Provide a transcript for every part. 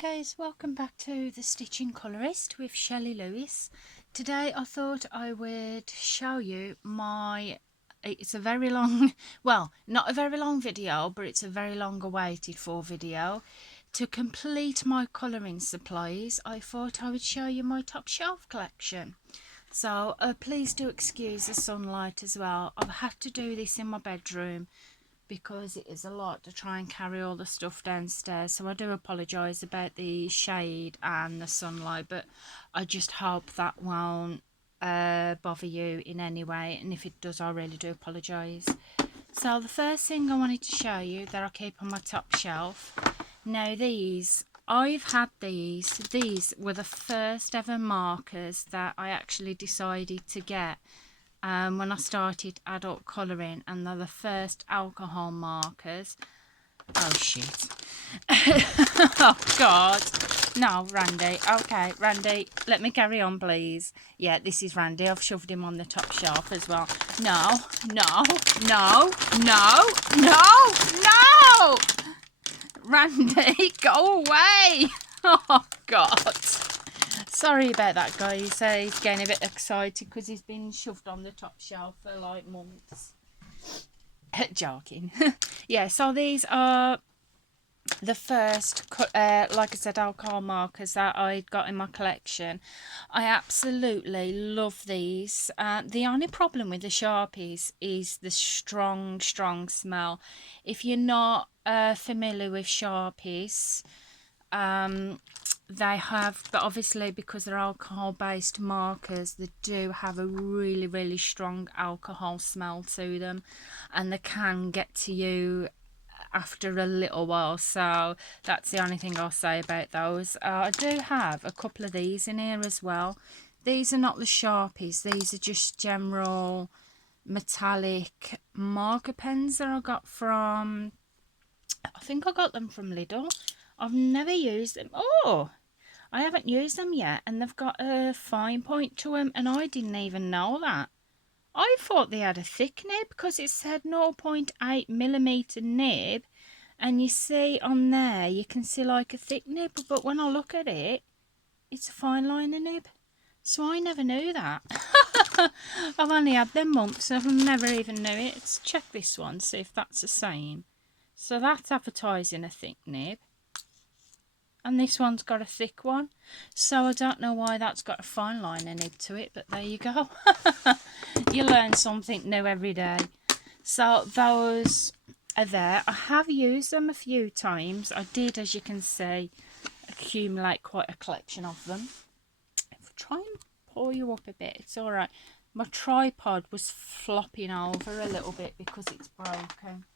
Guys, welcome back to the Stitching Colourist with Shelley Lewis. Today I thought I would show you it's a very long, well, not a very long video, but it's a very long awaited for video. To complete my colouring supplies, I thought I would show you my top shelf collection. So please do excuse the sunlight as well. I've had to do this in my bedroom because it is a lot to try and carry all the stuff downstairs, so I do apologise about the shade and the sunlight, but I just hope that won't bother you in any way, and if it does I really do apologise. So the first thing I wanted to show you that I keep on my top shelf, now I've had these were the first ever markers that I actually decided to get when I started adult colouring, and they're the first alcohol markers. Oh shit. Oh god. No, Randy. Okay, Randy, let me carry on please. Yeah, this is Randy. I've shoved him on the top shelf as well. No, no, no, no, no, no! Randy, go away! Oh god. Sorry about that, guys. He's getting a bit excited because he's been shoved on the top shelf for like months. Joking. Yeah, so these are the first, like I said, alcohol markers that I got in my collection. I absolutely love these. The only problem with the Sharpies is the strong smell. If you're not familiar with Sharpies, they have, but obviously because they're alcohol based markers, they do have a really strong alcohol smell to them, and they can get to you after a little while. So that's the only thing I'll say about those. I do have a couple of these in here as well. These are not the Sharpies, these are just general metallic marker pens that I got from, I think I got them from Lidl. I've never used them. Oh, I haven't used them yet, and they've got a fine point to them, and I didn't even know that. I thought they had a thick nib because it said 0.8mm nib, and you see on there, you can see like a thick nib, but when I look at it, it's a fine liner nib. So I never knew that. I've only had them months, and I've never even knew it. Let's check this one, see if that's the same. So that's advertising a thick nib. And this one's got a thick one, so I don't know why that's got a fine liner nib to it, but there you go. You learn something new every day. So those are there. I have used them a few times. I did, as you can see, accumulate quite a collection of them. If I try and pull you up a bit, it's alright. My tripod was flopping over a little bit because it's broken.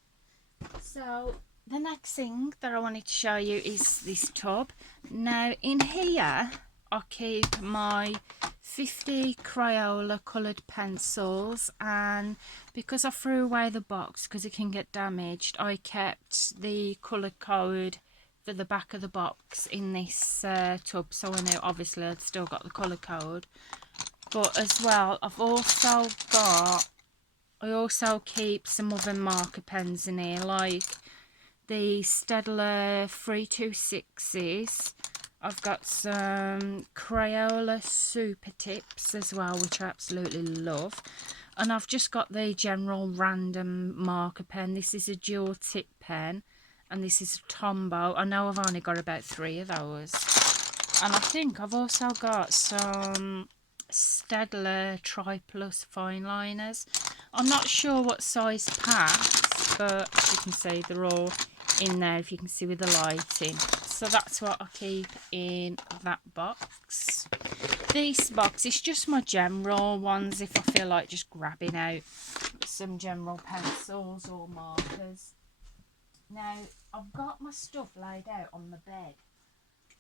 So the next thing that I wanted to show you is this tub. Now in here I keep my 50 Crayola coloured pencils, and because I threw away the box because it can get damaged, I kept the colour code for the back of the box in this tub, so I know obviously I'd still got the colour code. But as well, I also keep some other marker pens in here, like the Staedtler 326s. I've got some Crayola Super Tips as well, which I absolutely love. And I've just got the general random marker pen. This is a dual tip pen, and this is a Tombow. I know I've only got about 3 of those. And I think I've also got some Staedtler Tri-Plus fine liners. I'm not sure what size packs, but as you can see, they're all in there, if you can see with the lighting. So that's what I keep in that box. This box is just my general ones if I feel like just grabbing out some general pencils or markers. Now I've got my stuff laid out on the bed,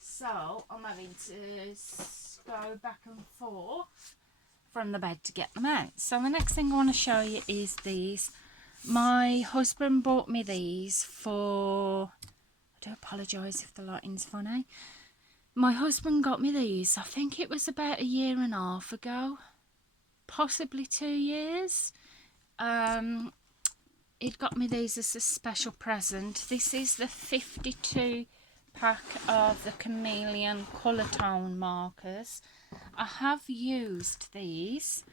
so I'm having to go back and forth from the bed to get them out. So the next thing I want to show you is these. My husband bought me these for, I do apologise if the lighting's funny. My husband got me these, I think it was about 1.5 years ago, possibly 2 years. He'd got me these as a special present. This is the 52 pack of the Chameleon colour tone markers. I have used these,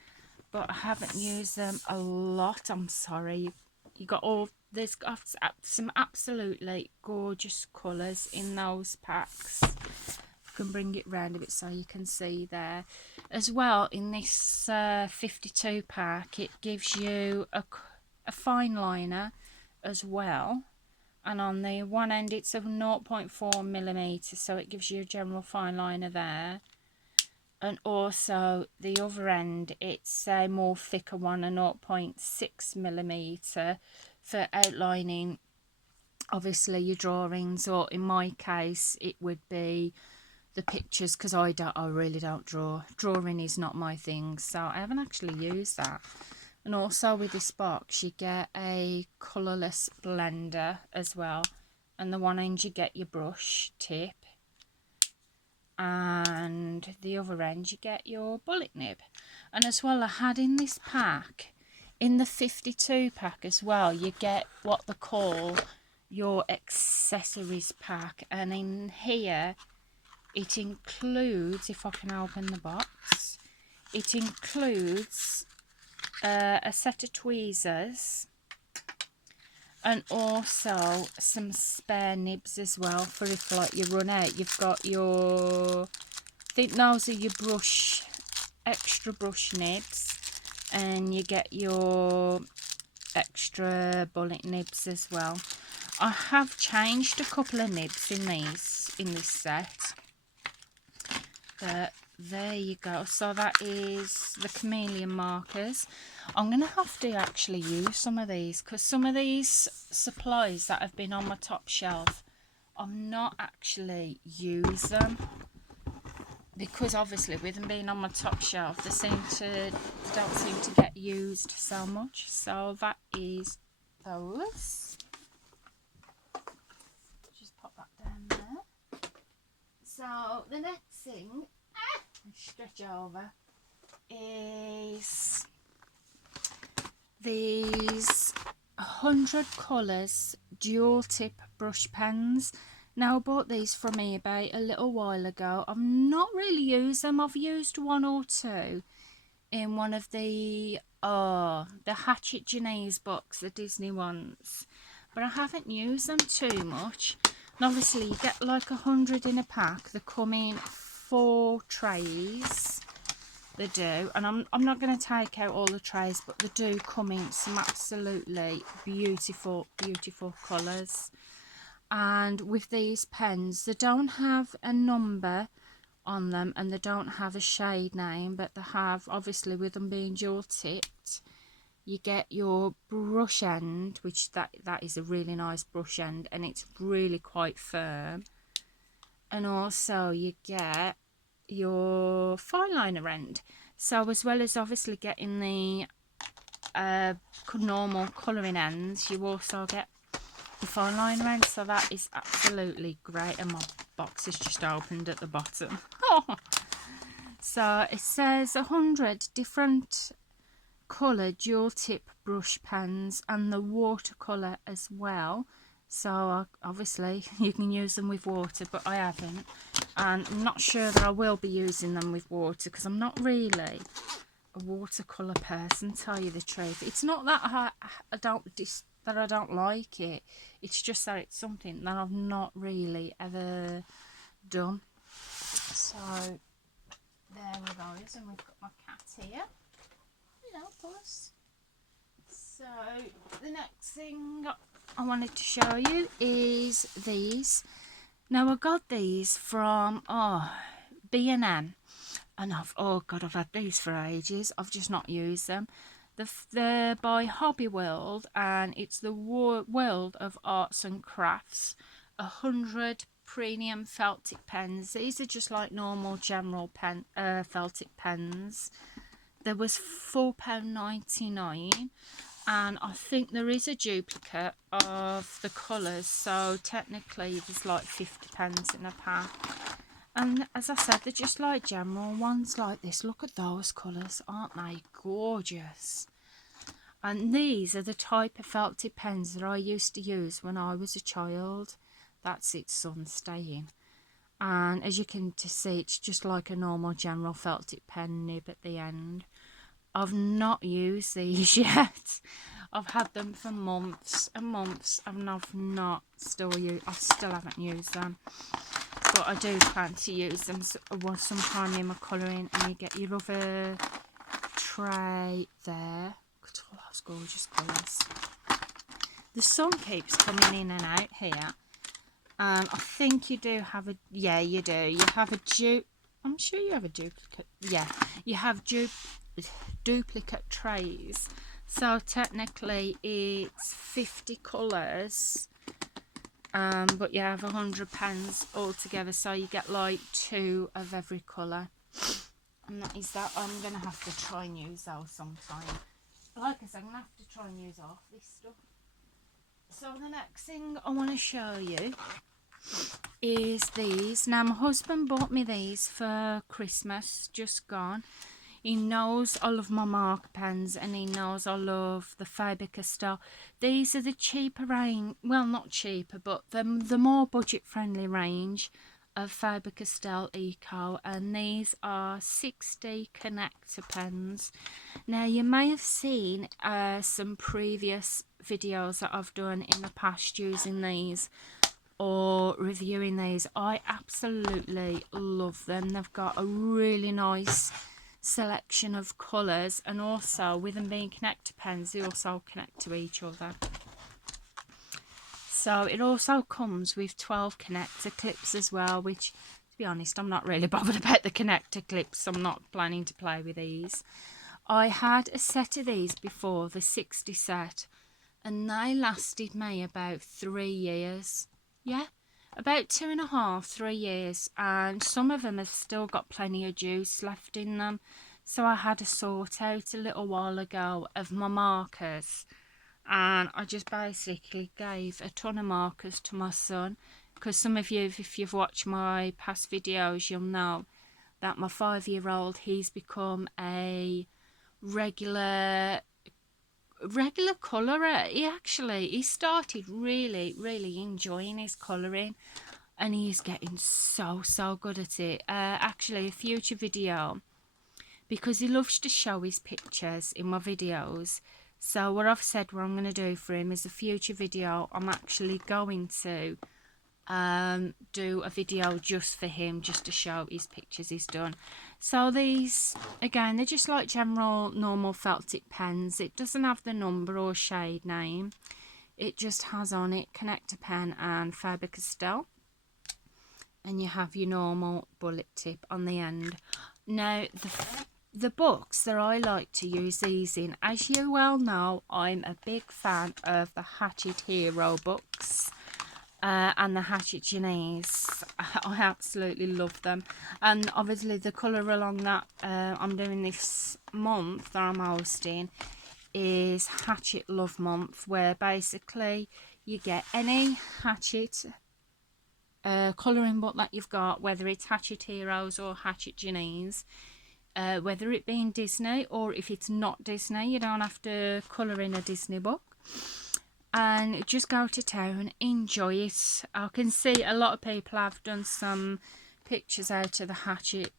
but I haven't used them a lot. I'm sorry. You got all, there's got some absolutely gorgeous colours in those packs. I can bring it round a bit so you can see there. As well, in this 52 pack, it gives you a fine liner as well. And on the one end it's a 0.4mm, so it gives you a general fine liner there. And also the other end, it's a more thicker one, a 0.6mm, for outlining obviously your drawings, or in my case it would be the pictures, because I really don't draw. Drawing is not my thing, so I haven't actually used that. And also with this box you get a colourless blender as well, and the one end you get your brush tip, and the other end you get your bullet nib. And as well, I had in this pack, in the 52 pack as well, you get what they call your accessories pack, and in here it includes, if I can open the box, it includes a set of tweezers and also some spare nibs as well, for if like you run out, you've got your, I think those are your brush, extra brush nibs, and you get your extra bullet nibs as well. I have changed a couple of nibs in this set, but there you go. So that is the Chameleon markers. I'm going to have to actually use some of these, because some of these supplies that have been on my top shelf, I've not actually used them, because obviously with them being on my top shelf, they don't seem to get used so much. So that is those. Just pop that down there. So the next thing, stretch over, is these 100 colours dual tip brush pens. Now I bought these from eBay a little while ago. I've not really used them. I've used one or two in one of the Hatchet Janae's books, the Disney ones, but I haven't used them too much. And obviously you get like 100 in a pack. They come in 4 trays, they do, and I'm not going to take out all the trays, but they do come in some absolutely beautiful colours. And with these pens, they don't have a number on them and they don't have a shade name, but they have, obviously with them being dual tipped, you get your brush end, which that is a really nice brush end, and it's really quite firm. And also you get your fine liner end. So as well as obviously getting the normal colouring ends, you also get the fine liner end. So that is absolutely great, and my box is just opened at the bottom. So it says 100 different colour dual tip brush pens, and the watercolour as well. So obviously you can use them with water, but I haven't, and I'm not sure that I will be using them with water, because I'm not really a watercolour person, tell you the truth. It's not that I don't like it, it's just that it's something that I've not really ever done. So there we go, and we've got my cat here. Hello, puss. So the next thing I wanted to show you is these. Now I got these from B&M, and I've had these for ages. I've just not used them. They're by Hobby World, and it's the World of Arts and Crafts. 100 premium felt tip pens. These are just like normal general felt tip pens. There was £4.99, and I think there is a duplicate of the colours, so technically there's like 50 pens in a pack. And as I said, they're just like general ones like this. Look at those colours, aren't they gorgeous? And these are the type of felt tip pens that I used to use when I was a child. that's its sun staying. And as you can see, it's just like a normal general felt tip pen nib at the end. I've not used these yet. I've had them for months and months, and I still haven't used them. But I do plan to use them sometime in my colouring. And you get your other tray there. Look at all those gorgeous colours. The sun keeps coming in and out here. I think you do have a, yeah, you do. You have a I'm sure you have a duplicate. Yeah, you have duplicate trays. So technically it's 50 colours. But you have 100 pens altogether. So you get like 2 of every colour. And that is that. I'm going to have to try and use those sometime. Like I said, I'm going to have to try and use off this stuff. So the next thing I want to show you is these. Now my husband bought me these for Christmas, just gone. He knows I love my marker pens, and he knows I love the Faber-Castell. These are the cheaper range, well not cheaper, but the more budget friendly range of Faber-Castell Eco, and these are 60 connector pens. Now you may have seen some previous videos that I've done in the past using these or reviewing these. I absolutely love them. They've got a really nice selection of colours, and also with them being connector pens, they also connect to each other. So it also comes with 12 connector clips as well, which, to be honest, I'm not really bothered about the connector clips. I'm not planning to play with these. I had a set of these before, the 60 set, and they lasted me about 3 years. Yeah, about 2.5, 3 years, and some of them have still got plenty of juice left in them. So I had a sort out a little while ago of my markers, and I just basically gave a ton of markers to my son, because some of you, if you've watched my past videos, you'll know that my 5-year-old, he's become a regular colourer. He started really enjoying his colouring, and he's getting so good at it. Actually a future video, because he loves to show his pictures in my videos, so what I'm going to do for him is a future video. I'm actually going to do a video just for him, just to show his pictures he's done. So these, again, they're just like general normal felt tip pens. It doesn't have the number or shade name. It just has on it connector pen and Faber-Castell, and you have your normal bullet tip on the end. Now the books that I like to use these in, as you well know, I'm a big fan of the Hatchet Hero books. And the Hatchet Genies. I absolutely love them, and obviously the colour along that I'm doing this month that I'm hosting is Hatchet Love Month, where basically you get any Hatchet colouring book that you've got, whether it's Hatchet Heroes or Hatchet Genies, whether it being Disney, or if it's not Disney, you don't have to colour in a Disney book. And just go to town, enjoy it. I can see a lot of people have done some pictures out of the Hatchet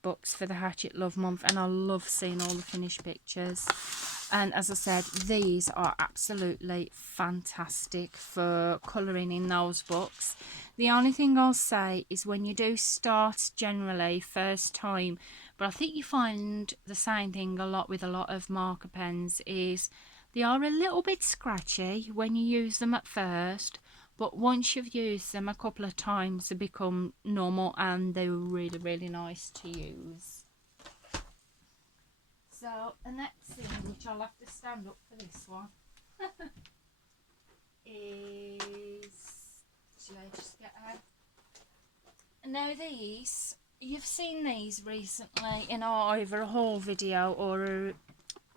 books for the Hatchet Love Month, and I love seeing all the finished pictures. And as I said, these are absolutely fantastic for colouring in those books. The only thing I'll say is when you do start generally first time, but I think you find the same thing a lot with a lot of marker pens, is they are a little bit scratchy when you use them at first, but once you've used them a couple of times they become normal, and they're really nice to use. So the next thing, which I'll have to stand up for this one, is, should I just get out? Now these, you've seen these recently in either a haul video or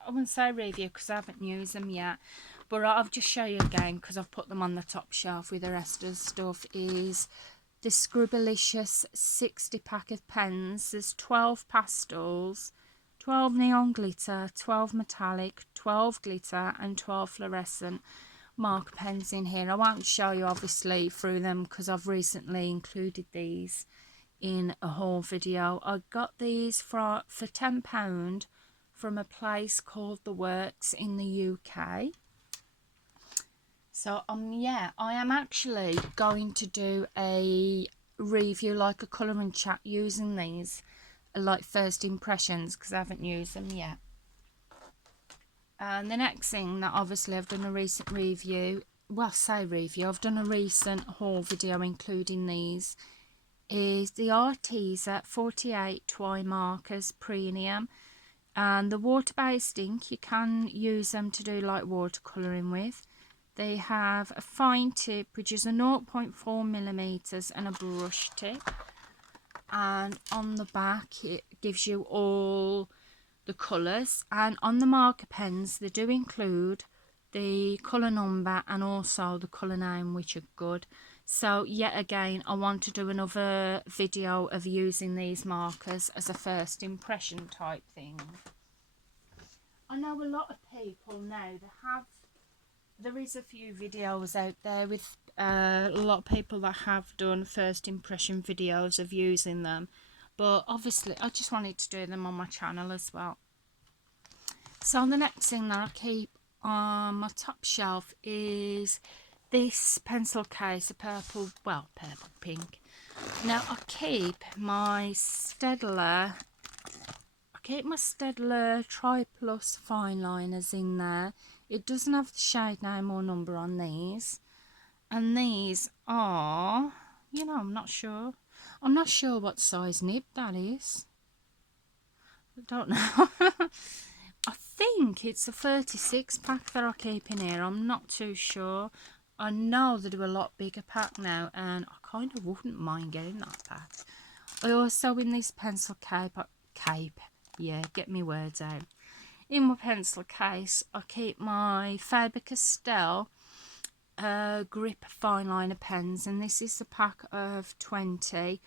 I wouldn't say review because I haven't used them yet, but I'll just show you again because I've put them on the top shelf with the rest of the stuff. Is the Alicias 60 pack of pens. There's 12 pastels, 12 neon glitter, 12 metallic, 12 glitter and 12 fluorescent. marker pens in here. I won't show you obviously through them because I've recently included these in a haul video. I got these for £10 from a place called The Works in the UK. So yeah, I am actually going to do a review, like a colouring chat, using these, like first impressions, because I haven't used them yet. And the next thing that obviously I've done a recent review, well, say review, I've done a recent haul video including these, is the Artis 48 Twi markers premium. And the water-based ink, you can use them to do like watercolouring with. They have a fine tip, which is a 0.4mm, and a brush tip. And on the back, it gives you all the colours. And on the marker pens, they do include the colour number and also the colour name, which are good. So yet again, I want to do another video of using these markers as a first impression type thing. I know a lot of people now, there is a few videos out there with a lot of people that have done first impression videos of using them, but obviously I just wanted to do them on my channel as well. So the next thing that I keep on my top shelf is this pencil case, a purple pink. Now I keep my Staedtler Tri Plus fine liners in there. It doesn't have the shade name or number on these, and these are, you know, I'm not sure what size nib that is. I don't know. I think it's a 36 pack that I keep in here. I'm not too sure. I know they do a lot bigger pack now, and I kind of wouldn't mind getting that pack. I also, in this pencil cape, yeah, get me words out. In my pencil case, I keep my Faber-Castell grip fine liner pens, and this is a pack of 20.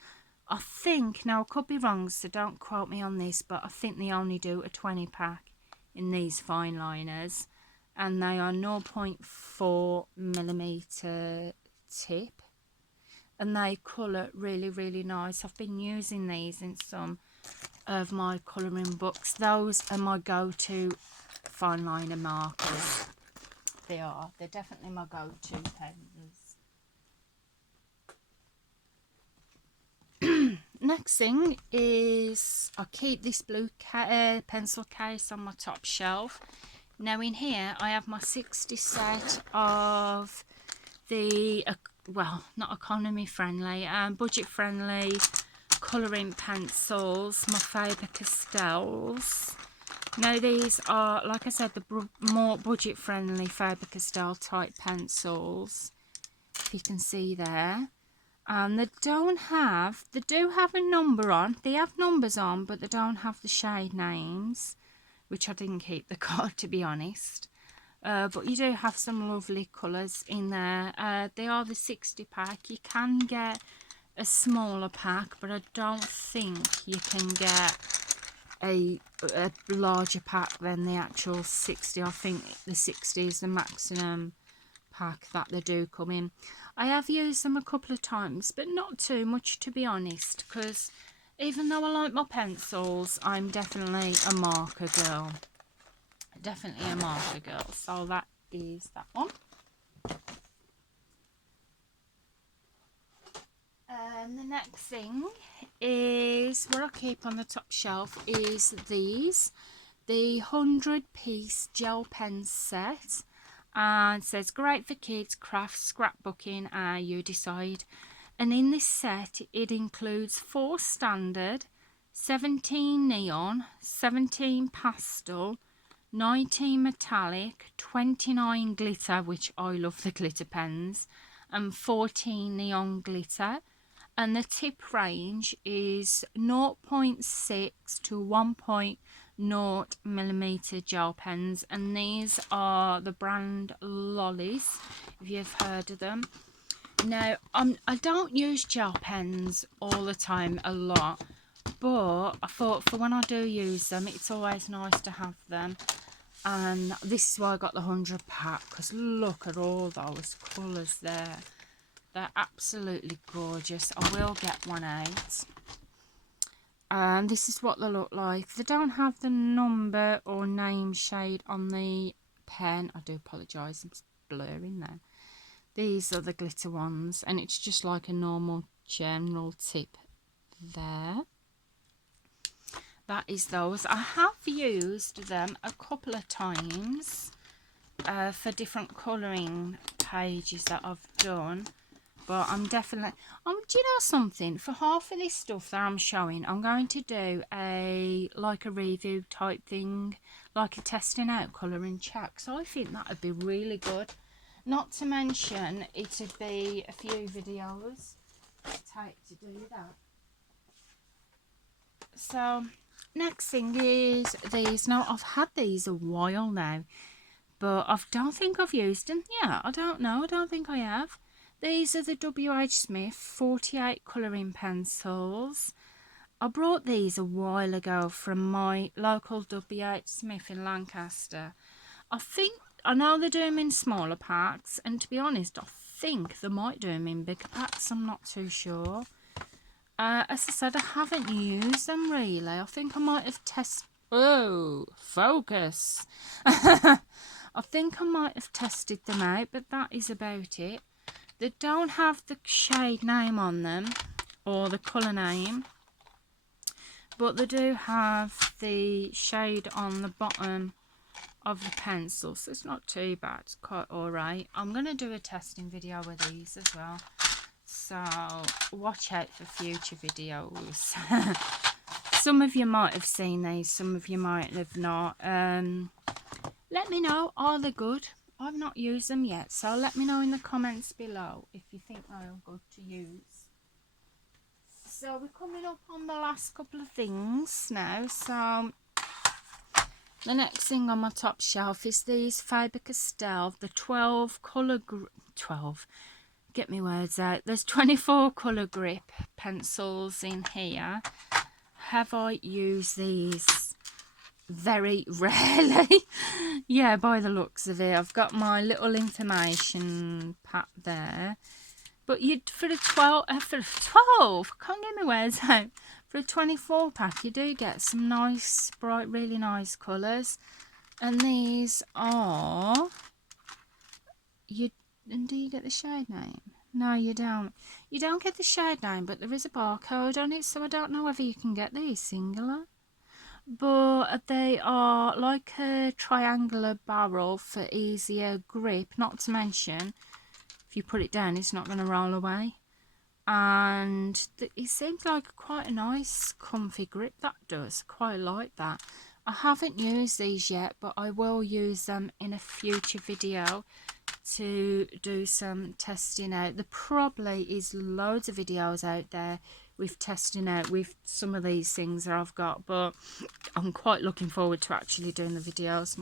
I think, now I could be wrong, so don't quote me on this, but I think they only do a 20 pack in these fine liners, and they are 0.4mm tip, and they colour really, really nice. I've been using these in some of my colouring books. Those are my go-to fine liner markers. They're definitely my go-to pens. Next thing is I keep this blue pencil case on my top shelf. Now in here I have my 60 set of the well, not economy friendly, budget friendly colouring pencils, my Faber-Castells. Now these are, like I said, the more budget friendly Faber-Castell type pencils, if you can see there. And they do have a number on, they have numbers on, but they don't have the shade names, which I didn't keep the card, to be honest. But you do have some lovely colours in there. They are the 60 pack. You can get a smaller pack, but I don't think you can get a larger pack than the actual 60. I think the 60 is the maximum pack that they do come in. I have used them a couple of times, but not too much, to be honest, because even though I like my pencils, I'm definitely a marker girl. Definitely a marker girl. So that is that one. And the next thing is what I keep on the top shelf is these, the 100-piece gel pen set, and it says great for kids, crafts, scrapbooking, you decide. And in this set it includes 4 standard, 17 neon, 17 pastel, 19 metallic, 29 glitter, which I love the glitter pens, and 14 neon glitter. And the tip range is 0.6 to 1.0mm gel pens, and these are the brand Lollies, if you've heard of them. Now I don't use gel pens all the time, a lot, but I thought for when I do use them, it's always nice to have them. And this is why I got the 100 pack, because look at all those colours there. They're absolutely gorgeous. I will get one out. And this is what they look like. They don't have the number or name shade on the pen. I do apologise, it's blurring there. These are the glitter ones, and it's just like a normal general tip there. That is those. I have used them a couple of times for different colouring pages that I've done. But I'm definitely, do you know something? For half of this stuff that I'm showing, I'm going to do like a review type thing, like a testing out colouring check. So I think that would be really good. Not to mention, it would be a few videos it take to do that. So next thing is these. Now I've had these a while now, but I don't think I've used them. Yeah, I don't know. I don't think I have. These are the WH Smith 48 colouring pencils. I brought these a while ago from my local WH Smith in Lancaster. I know they do them in smaller packs, and to be honest, I think they might do them in bigger packs. I'm not too sure. As I said, I haven't used them really. I think I might have tested... Oh, focus! I think I might have tested them out, but that is about it. They don't have the shade name on them, or the colour name, but they do have the shade on the bottom of the pencil, so it's not too bad. It's quite alright. I'm going to do a testing video with these as well, so watch out for future videos. Some of you might have seen these, some of you might have not. Let me know, are they good? I've not used them yet, so let me know in the comments below if you think they're good to use. So we're coming up on the last couple of things now. So the next thing on my top shelf is these Faber-Castell, the 12 colour 12. Get me words out. There's 24 colour grip pencils in here. Have I used these? Very rarely. Yeah, by the looks of it. I've got my little information pack there. But for the 12, can't get my words out. For a 24 pack, you do get some nice, bright, really nice colours. And these are... And do you get the shade name? No, you don't. You don't get the shade name, but there is a barcode on it, so I don't know whether you can get these singular. But they are like a triangular barrel for easier grip. Not to mention, if you put it down, it's not going to roll away. And it seems like quite a nice, comfy grip, that does. Quite like that. I haven't used these yet, but I will use them in a future video to do some testing out. There probably is loads of videos out there with testing out with some of these things that I've got, but I'm quite looking forward to actually doing the videos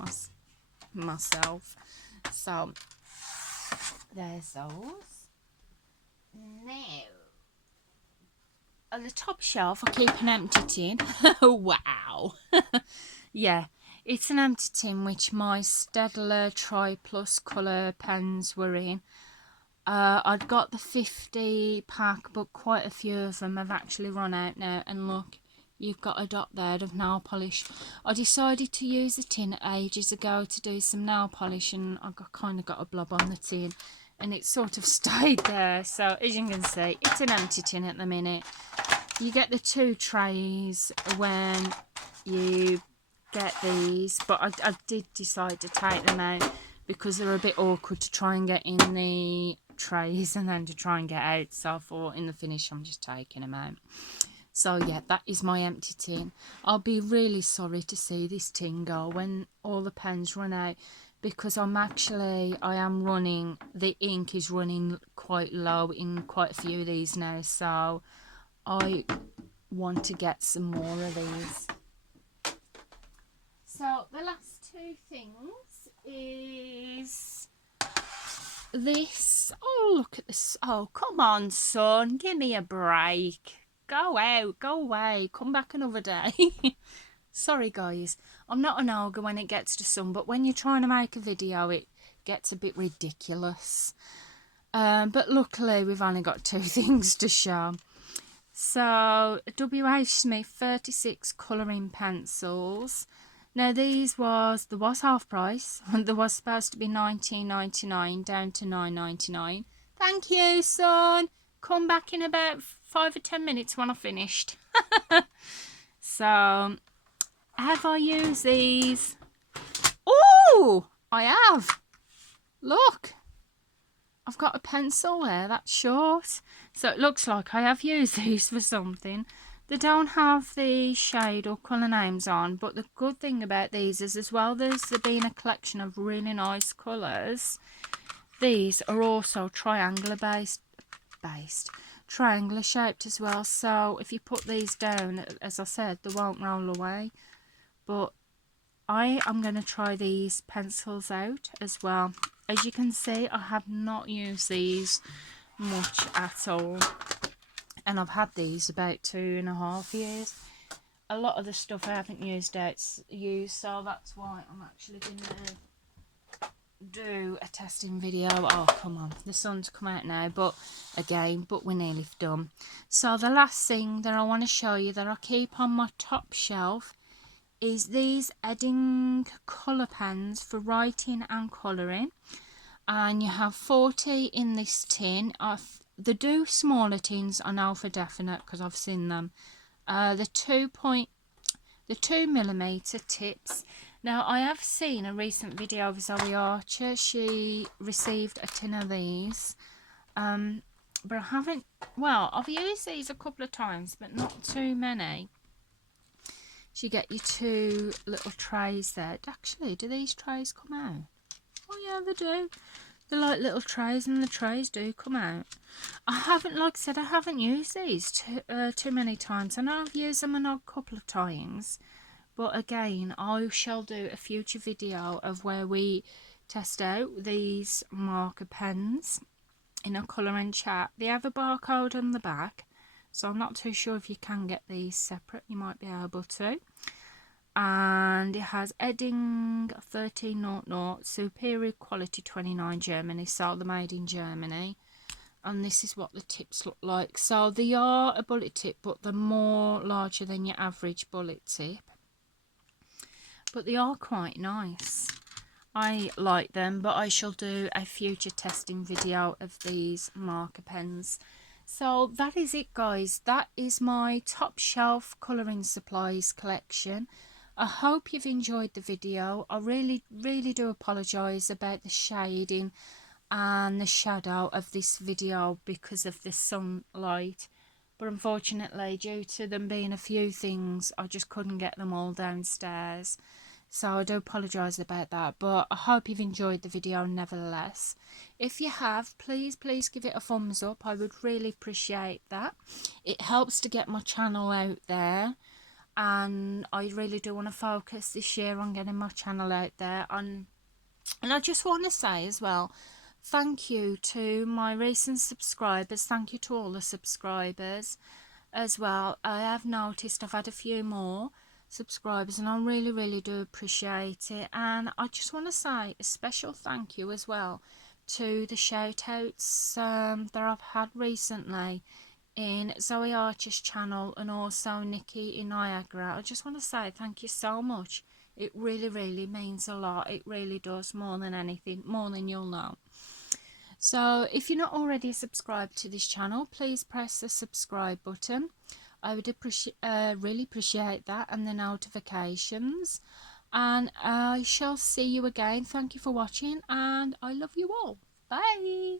myself. So there's those. Now on the top shelf I keep an empty tin. Wow. Yeah, it's an empty tin which my Staedtler Tri Plus colour pens were in. I'd got the 50 pack, but quite a few of them have actually run out now. And look, you've got a dot there of nail polish. I decided to use the tin ages ago to do some nail polish, and I kind of got a blob on the tin, and it sort of stayed there. So as you can see, it's an empty tin at the minute. You get the 2 trays when you get these, but I did decide to take them out because they're a bit awkward to try and get in the trays and then to try and get out. So I thought in the finish I'm just taking them out. So yeah, that is my empty tin. I'll be really sorry to see this tin go when all the pens run out, because I am running, the ink is running quite low in quite a few of these now, so I want to get some more of these. So the last 2 things is this. Oh, look at this. Oh, come on, son, give me a break. Go out, go away, come back another day. Sorry guys, I'm not an ogre when it gets to some, but when you're trying to make a video it gets a bit ridiculous. But luckily we've only got 2 things to show. So WH Smith 36 colouring pencils. Now there was half price. There was supposed to be $19.99 down to $9.99. Thank you, son. Come back in about 5 or 10 minutes when I've finished. So have I used these? Oh, I have. Look, I've got a pencil there that's short. So it looks like I have used these for something. They don't have the shade or colour names on, but the good thing about these is as well as there being a collection of really nice colours, these are also triangular triangular shaped as well. So if you put these down, as I said, they won't roll away. But I am going to try these pencils out as well. As you can see, I have not used these much at all, and I've had these about 2.5 years. A lot of the stuff I haven't used, so that's why I'm actually going to do a testing video. Oh, come on, the sun's come out now, but we're nearly done. So the last thing that I want to show you that I keep on my top shelf is these Edding colour pens for writing and colouring, and you have 40 in this tin. They do smaller tins, I know for definite because I've seen them. The 2mm tips. Now I have seen a recent video of Zoe Archer. She received a tin of these, but I haven't. Well, I've used these a couple of times, but not too many. So you get your 2 little trays there. Actually, do these trays come out? Oh yeah, they do. They're like little trays, and the trays do come out. I haven't, like I said, I haven't used these too many times. I know I've used them a couple of times, but again, I shall do a future video of where we test out these marker pens in a colouring chat. They have a barcode on the back, so I'm not too sure if you can get these separate. You might be able to. And it has Edding 1300, superior quality 29 Germany, so they're made in Germany. And this is what the tips look like. So they are a bullet tip, but they're more larger than your average bullet tip. But they are quite nice. I like them, but I shall do a future testing video of these marker pens. So that is it, guys. That is my top shelf colouring supplies collection. I hope you've enjoyed the video. I really do apologise about the shading and the shadow of this video because of the sunlight, but unfortunately, due to them being a few things, I just couldn't get them all downstairs. So I do apologise about that, but I hope you've enjoyed the video nevertheless. If you have, please give it a thumbs up. I would really appreciate that. It helps to get my channel out there, and I really do want to focus this year on getting my channel out there. And I just want to say as well, thank you to my recent subscribers. Thank you to all the subscribers as well. I have noticed I've had a few more subscribers, and I really do appreciate it. And I just want to say a special thank you as well to the shout outs that I've had recently in Zoe Archer's channel, and also Nikki in Niagara. I just want to say thank you so much. It really means a lot. It really does, more than anything, more than you'll know. So if you're not already subscribed to this channel, please press the subscribe button. I would really appreciate that, and the notifications. And I shall see you again. Thank you for watching, and I love you all. Bye.